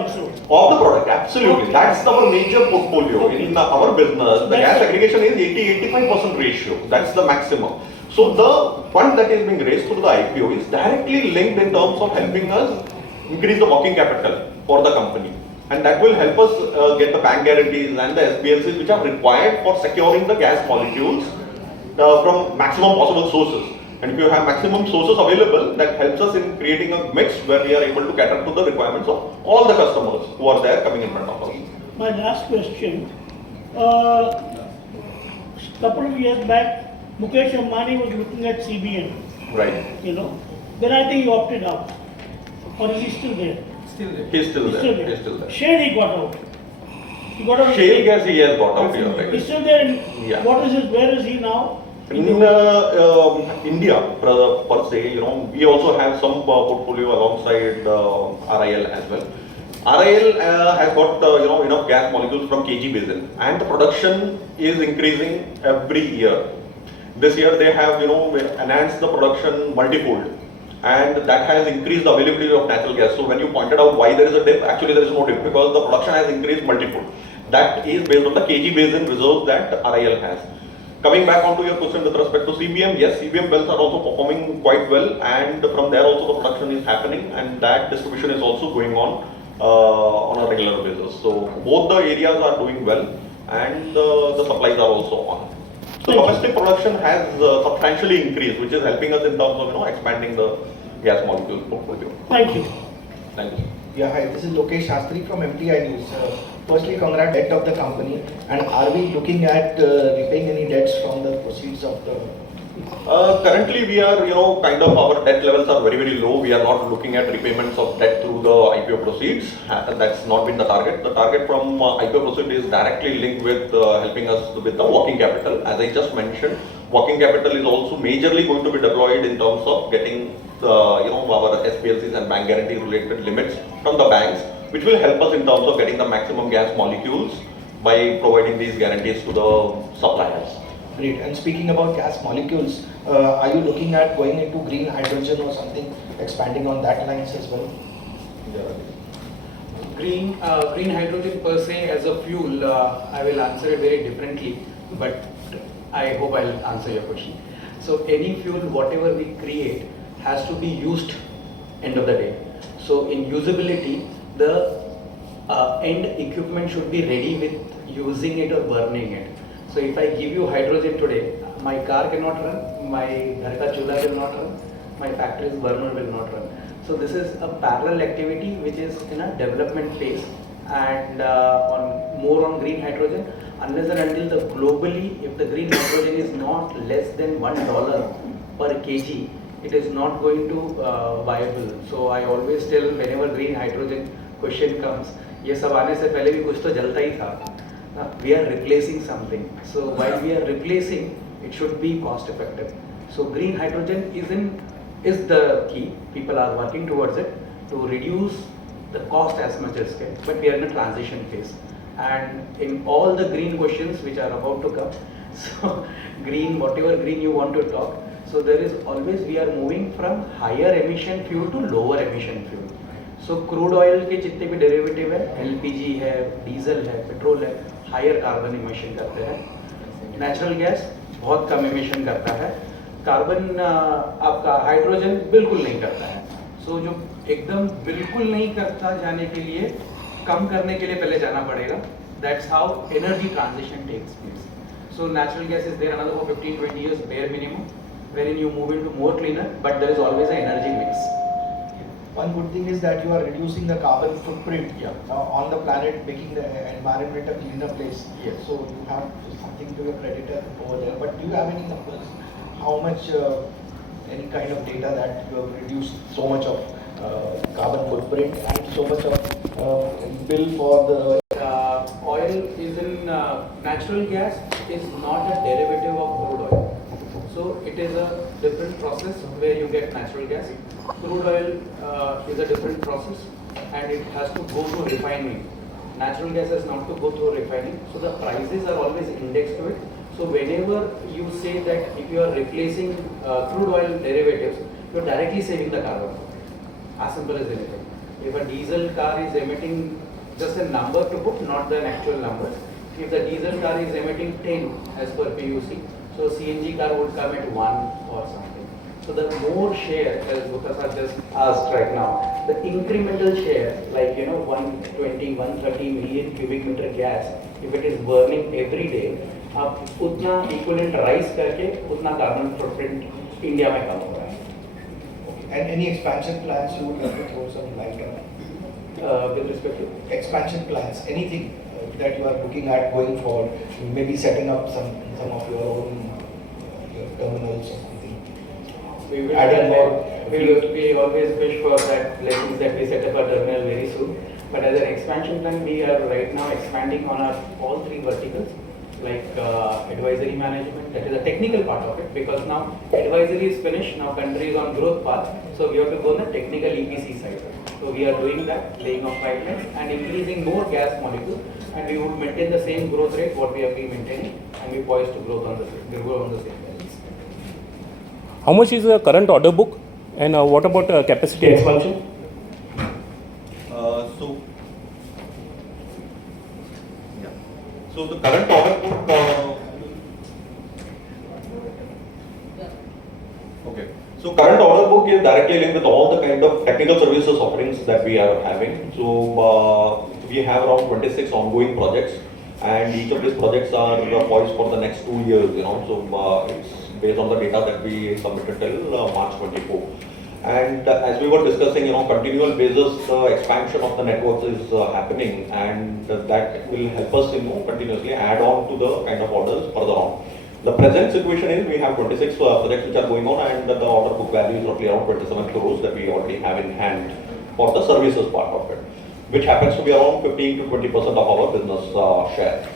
also. Of the product, absolutely. Okay. That's our major portfolio. Okay. In our business, the gas That's- aggregation is 80-85% ratio. That's the maximum. So the fund that is being raised through the IPO is directly linked in terms of helping us increase the working capital for the company. And that will help us get the bank guarantees and the SBLCs which are required for securing the gas molecules from maximum possible sources. And if you have maximum sources available, that helps us in creating a mix where we are able to cater to the requirements of all the customers who are there coming in front of us. My last question. Couple of years back, Mukesh Ambani was looking at CBM. Right. You know. Then I think he opted out. Or is he still there? Still there. He's still He's there. still there. He's still there. Shale he got out. He got out. Shale gas he has got out here. He's Right. still there. Yeah. What is his? Where is he now? In India, per se, we also have some portfolio alongside RIL as well. RIL has got enough gas molecules from KG basin, and the production is increasing every year. This year they have enhanced the production multifold, and that has increased the availability of natural gas. So when you pointed out why there is a dip, actually there is no dip because the production has increased multifold. That is based on the KG basin reserves that RIL has. Coming back onto your question with respect to CBM, yes, CBM wells are also performing quite well, and from there also the production is happening, and that distribution is also going on a regular basis. So both the areas are doing well, and the supplies are also on. So domestic production has substantially increased, which is helping us in terms of expanding the gas molecule portfolio. Thank you. Thank you. Yeah, hi, this is Lokesh Shastri from MTI News. Firstly, congrats debt of the company, and are we looking at repaying any debts from the proceeds of the? Currently, we are, kind of our debt levels are very, very low. We are not looking at repayments of debt through the IPO proceeds. That's not been the target. The target from IPO proceeds is directly linked with helping us with the working capital. As I just mentioned, working capital is also majorly going to be deployed in terms of getting, our SPLCs and bank guarantee related limits from the banks, which will help us in terms of getting the maximum gas molecules by providing these guarantees to the suppliers. Great. And speaking about gas molecules, are you looking at going into green hydrogen or something, expanding on that lines as well? Green hydrogen per se as a fuel, I will answer it very differently, but I hope I'll answer your question. So any fuel, whatever we create, has to be used end of the day. So in usability, the end equipment should be ready with using it or burning it. So if I give you hydrogen today, my car cannot run, my ghar ka chulha will not run, my factory's burner will not run. So this is a parallel activity which is in a development phase, and more on green hydrogen, unless and until the globally, if the green hydrogen is not less than $1 per kg, it is not going to viable. So I always tell whenever green hydrogen question comes, ये सब आने से पहले भी कुछ तो जलता ही था. We are replacing something. So while we are replacing, it should be cost effective. So green hydrogen is the key. People are working towards it to reduce the cost as much as can. But we are in a transition phase. And in all the green questions which are about to come, so green, whatever green you want to talk, so there is always, we are moving from higher emission fuel to lower emission fuel. So crude oil के जितने भी derivative है, LPG है, diesel है, petrol है, higher carbon emission करते हैं. Natural gas बहुत कम इमिशन करता है. कार्बन आपका हाइड्रोजन बिल्कुल नहीं करता है. सो जो एकदम बिल्कुल नहीं करता जाने के लिए, कम करने के लिए पहले जाना पड़ेगा. That's how energy transition takes place. So natural gas is there another for 15-20 years bare minimum, wherein you move into more cleaner, but there is always an energy mix. One good thing is that you are reducing the carbon footprint on the planet, making the environment a cleaner place. Yes. So you have something to your creditor over there. But do you have any numbers? How much, any kind of data that you have reduced so much of carbon footprint and so much of bill for the Oil is in natural gas is not a derivative of crude oil. So it is a different process where you get natural gas. Crude oil is a different process and it has to go through refining. Natural gas has not to go through refining. So the prices are always indexed to it. So whenever you say that if you are replacing crude oil derivatives, you are directly saving the carbon. As simple as anything. If a diesel car is emitting just a number to put, not the actual numbers. If the diesel car is emitting 10 as per PUC, so CNG car would come at 1 or something. So the more share, as Gupta sir just asked right now, the incremental share, like 120, 130 million cubic meter gas, if it is burning every day, आप उतना equivalent rise करके उतना carbon footprint India में कम होगा. And any expansion plans you would like to throw some light on? With respect to Expansion plans, anything that you are looking at going forward, maybe setting up some of your own your terminals or something. we will Adding more. we always wish for that blessings that we set up a terminal very soon. But as an expansion plan, we are right now expanding on our all three verticals, like advisory management, that is the technical part of it, because now advisory is finished, now country is on growth path, so we have to go on the technical EPC side. So we are doing that, laying of pipelines and increasing more gas molecules, and we would maintain the same growth rate what we have been maintaining, and we poised to grow on the same levels. How much is the current order book, and what about capacity expansion? So the current order book. Okay. So current order book is directly linked with all the kind of technical services offerings that we are having. So we have around 26 ongoing projects, and each of these projects are poised for the next 2 years. So it's based on the data that we submitted till March 24. And as we were discussing, continual basis expansion of the networks is happening, and that will help us, continuously add on to the kind of orders further on. The present situation is we have 26 projects which are going on, and the order book value is roughly around 27 crores that we already have in hand for the services part of it, which happens to be around 15 to 20% of our business share.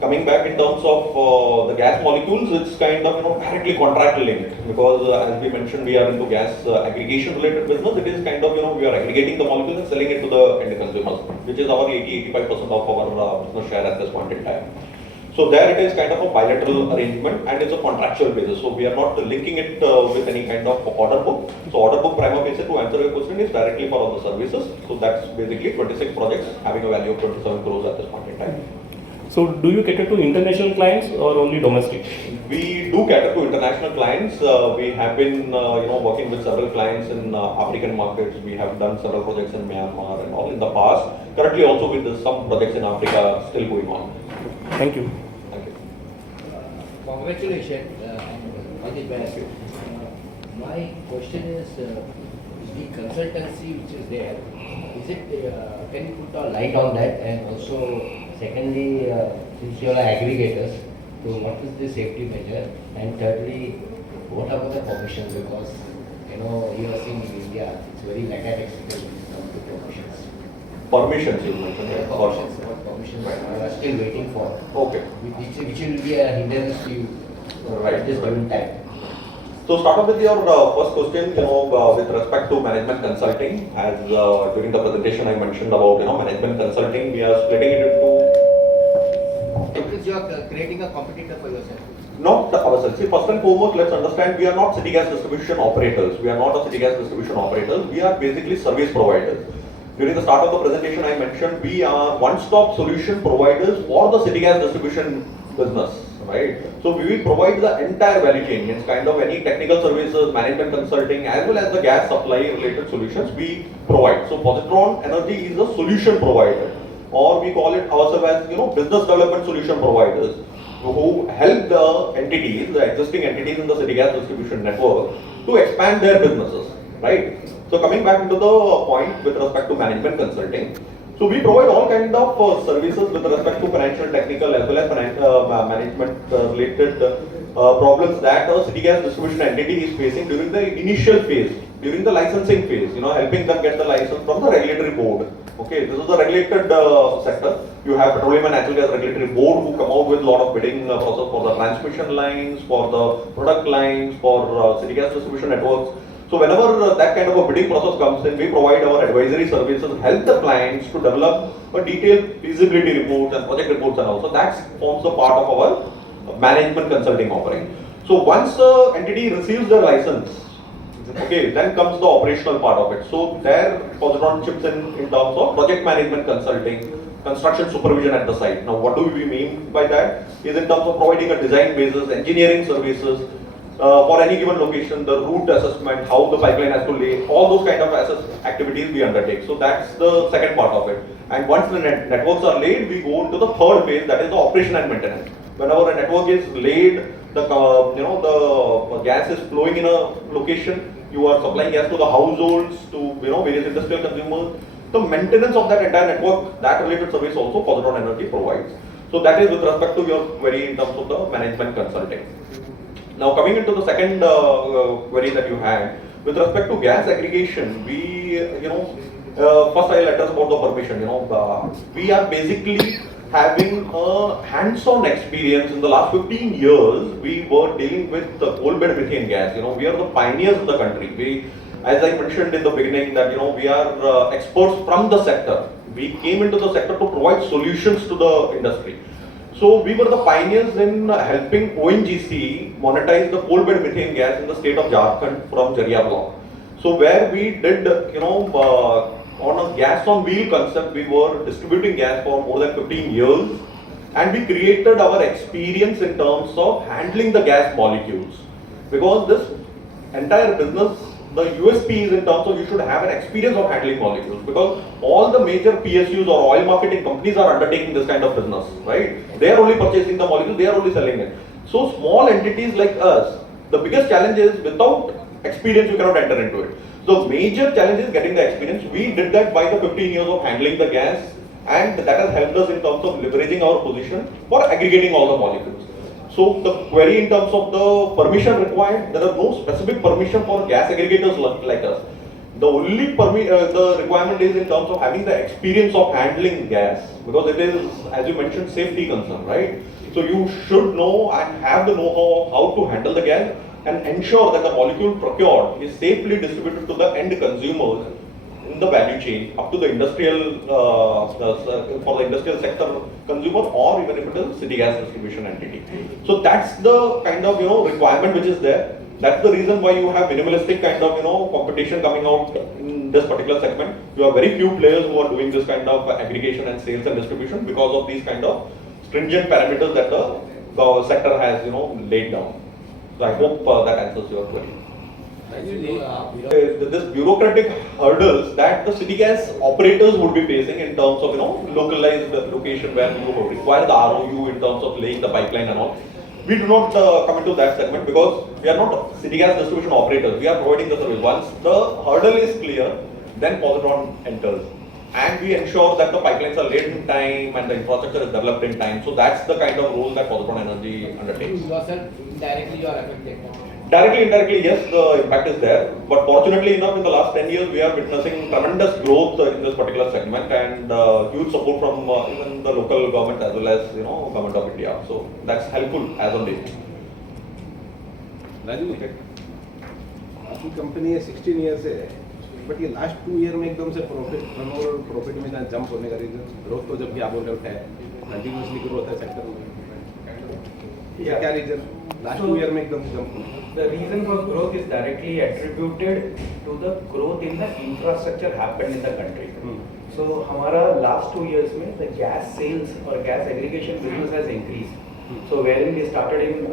Coming back in terms of the gas molecules, it's kind of directly contract linked, because as we mentioned, we are into gas aggregation related business. It is kind of we are aggregating the molecules and selling it to the end consumers, which is our 80-85% of our business share at this point in time. So there it is kind of a bilateral arrangement, and it's a contractual basis. So we are not linking it with any kind of order book. So order book prima facie, to answer your question, is directly for all the services. So that's basically 26 projects having a value of 27 crores at this point in time. So do you cater to international clients or only domestic? We do cater to international clients. We have been working with several clients in African markets. We have done several projects in Myanmar and all in the past. Currently also with some projects in Africa still going on. Thank you. Thank you. Congratulations on the best. My question is, the consultancy which is there, is it, can you put a light on that? And also, secondly, since you are aggregators, so what is the safety measure? And thirdly, what about the permissions? Because, you are seeing in India, it's very lackadaisical when it comes to permissions. Permissions you mentioned. Yeah, permissions we are still waiting for. Okay. Which will be a hindrance to you at this given time. So start off with your first question, with respect to management consulting. As during the presentation I mentioned about, management consulting, we are splitting it into. Because you are creating a competitor for yourself. Not ourselves. See, first and foremost, let's understand, we are not city gas distribution operators. We are not a city gas distribution operators. We are basically service providers. During the start of the presentation, I mentioned we are one-stop solution providers for the city gas distribution business, right? So we will provide the entire value chain. It's kind of any technical services, management consulting, as well as the gas supply related solutions we provide. So Positron Energy is a solution provider, or we call it ourselves as business development solution providers, who help the entities, the existing entities in the city gas distribution network, to expand their businesses, right? So coming back to the point with respect to management consulting, so we provide all kind of services with respect to financial, technical, as well as management related problems that a city gas distribution entity is facing during the initial phase, during the licensing phase, helping them get the license from the regulatory board. Okay, this is the regulated sector. You have Petroleum and Natural Gas Regulatory Board, who come out with a lot of bidding process for the transmission lines, for the product lines, for city gas distribution networks. So whenever that kind of a bidding process comes in, we provide our advisory services, help the clients to develop a detailed feasibility reports and project reports, and also that forms a part of our management consulting offering. So once the entity receives the license, Okay, then comes the operational part of it. So there, Positron chips in terms of project management consulting, construction supervision at the site. Now, what do we mean by that? Is in terms of providing a design basis, engineering services for any given location, the route assessment, how the pipeline has to lay, all those kind of activities we undertake. So that's the second part of it. And once the networks are laid, we go into the third phase, that is the operation and maintenance. Whenever a network is laid, the gas is flowing in a location, you are supplying gas to the households, to various industrial consumers. The maintenance of that entire network, that related service also Positron Energy provides. So that is with respect to your query in terms of the management consulting. Now coming into the second query that you had, with respect to gas aggregation, we, first I'll address about the permission. We are basically having a hands-on experience in the last 15 years. We were dealing with the coal bed methane gas. We are the pioneers in the country. As I mentioned in the beginning, that we are experts from the sector. We came into the sector to provide solutions to the industry. So we were the pioneers in helping ONGC monetize the coal bed methane gas in the state of Jharkhand from Jaria block. So where we did, on a gas on wheel concept, we were distributing gas for more than 15 years, and we created our experience in terms of handling the gas molecules. Because this entire business, the USP is in terms of you should have an experience of handling molecules, because all the major PSUs or oil marketing companies are undertaking this kind of business, right? They are only purchasing the molecule, they are only selling it. So small entities like us, the biggest challenge is without experience you cannot enter into it. The major challenge is getting the experience. We did that by the 15 years of handling the gas, and that has helped us in terms of leveraging our position for aggregating all the molecules. So the query in terms of the permission required, there are no specific permission for gas aggregators like us. The only the requirement is in terms of having the experience of handling gas, because it is, as you mentioned, safety concern, right? So you should know and have the know-how of how to handle the gas and ensure that the molecule procured is safely distributed to the end consumers in the value chain, up to the industrial, for the industrial sector consumer, or even if it is city gas distribution entity. So that's the kind of requirement which is there. That's the reason why you have minimalistic kind of competition coming out in this particular segment. You have very few players who are doing this kind of aggregation and sales and distribution because of these kind of stringent parameters that the sector has laid down. So I hope that answers your query. This bureaucratic hurdles that the city gas operators would be facing in terms of localized location where you require the ROU in terms of laying the pipeline and all. We do not come into that segment because we are not city gas distribution operators. We are providing the service. Once the hurdle is clear, then Positron enters, and we ensure that the pipelines are laid in time and the infrastructure is developed in time. So that's the kind of role that Positron Energy undertakes. Yourself indirectly you are affected. Directly, indirectly, yes, the impact is there. But fortunately enough, in the last 10 years, we are witnessing tremendous growth in this particular segment, and huge support from even the local government as well as government of India. So that's helpful as on date. Raju आपकी company है 16 year से है, but ये last 2 year में एकदम से profit में jump होने का रीजन ग्रोथ तो जब भी आप बोल रहे हो है कंटिन्यूसली ग्रोथ है सेक्टर में, क्या रीजन लास्ट 2 ईयर में एकदम जंप होने? The reason for growth is directly attributed to the growth in the infrastructure happened in the country. So हमारा last 2 years में the gas sales or gas aggregation business has increased. So wherein we started in